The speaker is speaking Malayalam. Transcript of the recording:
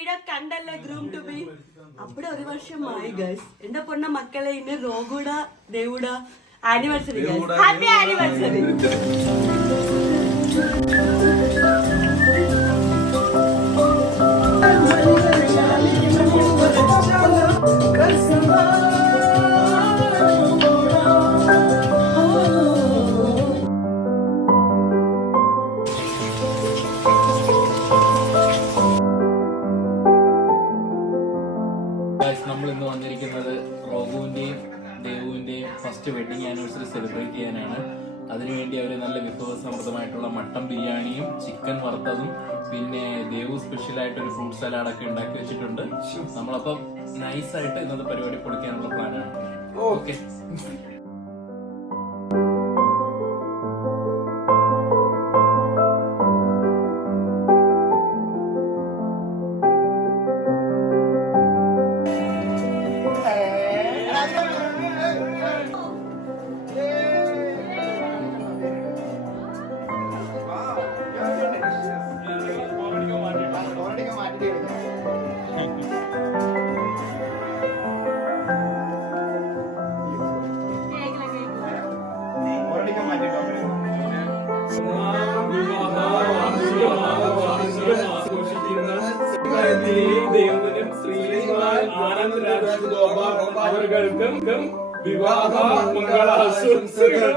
വീഡിയോ കണ്ടല്ലേ ഗ്രൂം ടു ബി അപ്പടെ ഒരു വർഷമായി ഗൈസ് എന്റെ പൊണ്ണ മക്കളെ ഇന്ന് റോഗുട ദേവുട ആനിവേഴ്സറി ഹാപ്പി ആനിവേഴ്സറി. നമ്മൾ ഇന്ന് വന്നിരിക്കുന്നത് റോഗുവിന്റെയും ദേവുവിന്റെയും ഫസ്റ്റ് വെഡിങ് ആനിവേഴ്സറി സെലിബ്രേറ്റ് ചെയ്യാനാണ്. അതിനുവേണ്ടി അവർ നല്ല വിഭവസമൃദ്ധമായിട്ടുള്ള മട്ടൻ ബിരിയാണിയും ചിക്കൻ വറുത്തതും പിന്നെ ദേവു സ്പെഷ്യലായിട്ടൊരു ഫ്രൂട്ട് സലാഡൊക്കെ ഉണ്ടാക്കി വെച്ചിട്ടുണ്ട്. നമ്മളപ്പം നൈസായിട്ട് ഇന്നത്തെ പരിപാടി പൊളിക്കാനുള്ള പ്ലാനാണ്. ഓക്കെ, അവർക്കും വിവാഹ മംഗളാശംസകൾ.